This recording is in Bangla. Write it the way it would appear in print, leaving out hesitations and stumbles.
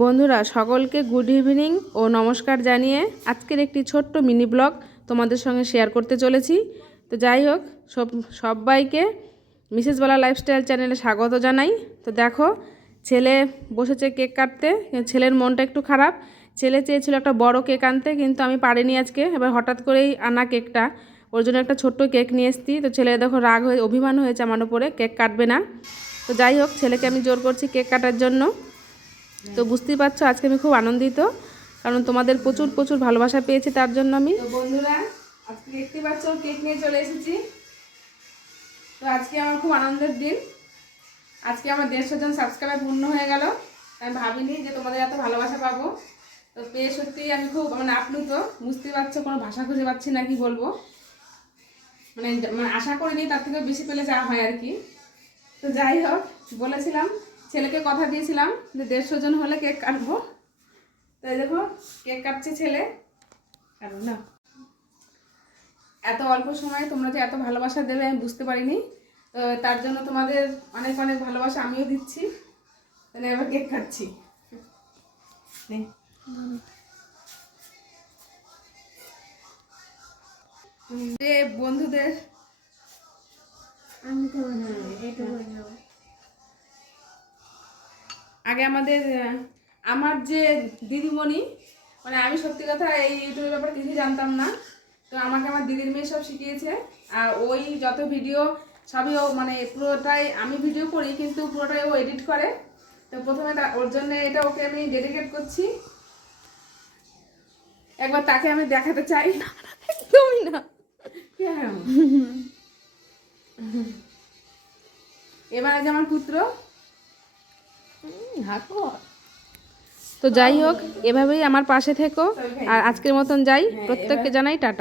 বন্ধুরা সকলকে গুড ইভিনিং ও নমস্কার জানিয়ে আজকের একটি ছোট্ট মিনি ব্লগ তোমাদের সঙ্গে শেয়ার করতে চলেছি। তো যাই হোক, সবাইকে মিসেস বালা লাইফস্টাইল চ্যানেলে স্বাগত জানাই। তো দেখো, ছেলে বসেছে কেক কাটতে। ছেলের মনটা একটু খারাপ। ছেলে চেয়েছিল একটা বড় কেক আনতে, কিন্তু আমি পারিনি আজকে। এবার হঠাৎ করেই আনা কেকটা, ওর জন্য একটা ছোট্ট কেক নিয়ে এসেছি। তো ছেলে দেখো রাগ হয়ে অভিমান হয়েছে আমার উপরে, কেক কাটবে না। তো যাই হোক, ছেলেকে আমি জোর করছি কেক কাটার জন্য। তো বুঝতেই পারছো আজকে আমি খুব আনন্দিত, কারণ তোমাদের প্রচুর প্রচুর ভালোবাসা পেয়েছি, তার জন্য আমি। তো বন্ধুরা, আজকে দেখতে পাচ্ছ কেক নিয়ে চলে এসেছি। তো আজকে আমার খুব আনন্দের দিন। আজকে আমার 150 জন সাবস্ক্রাইবার পূর্ণ হয়ে গেল। আমি ভাবিনি যে তোমাদের এত ভালোবাসা পাবো। তো পেয়ে সত্যিই আমি খুব আপ্লুত। বুঝতেই পারছো, কোনো ভাষা খুঁজে পাচ্ছি না কি বলবো। মানে আশা করিনি তার থেকে বেশি পেলে যা হয় আর কি। তো যাই হোক, বলেছিলাম, ছেলেকে কথা দিয়েছিলাম যে 150 জন হলে কেক কাটবো। তো এই দেখো কেক কাটছে ছেলে। কারণ না, এত অল্প সময়ে তোমরা যে এত ভালোবাসা দেবে আমি বুঝতে পারিনি। তো তার জন্য তোমাদের অনেক অনেক ভালোবাসা আমিও দিচ্ছি। তাহলে এবার কেক কাটছি। বন্ধুদের আগে আমার যে দিদিমণি, মানে আমি সত্যি কথা এই ইউটিউবের ব্যাপারে কিছুই জানতাম না। তো আমাকে আমার দিদির মেয়ে সব শিখিয়েছে। আর ওই যত ভিডিও সবই ও, মানে পুরোটাই আমি ভিডিও করি, কিন্তু পুরোটাই ও এডিট করে। তো প্রথমে ওর জন্য এটা ওকে আমি ডেডিকেট করছি। একবার তাকে আমি দেখাতে চাই। একদমই না। এবার আজ আমার পুত্র। তো যাই হোক, এভাবেই আমার পাশে থেকো। আর আজকের মতন যাই, প্রত্যেককে জানাই টাটা।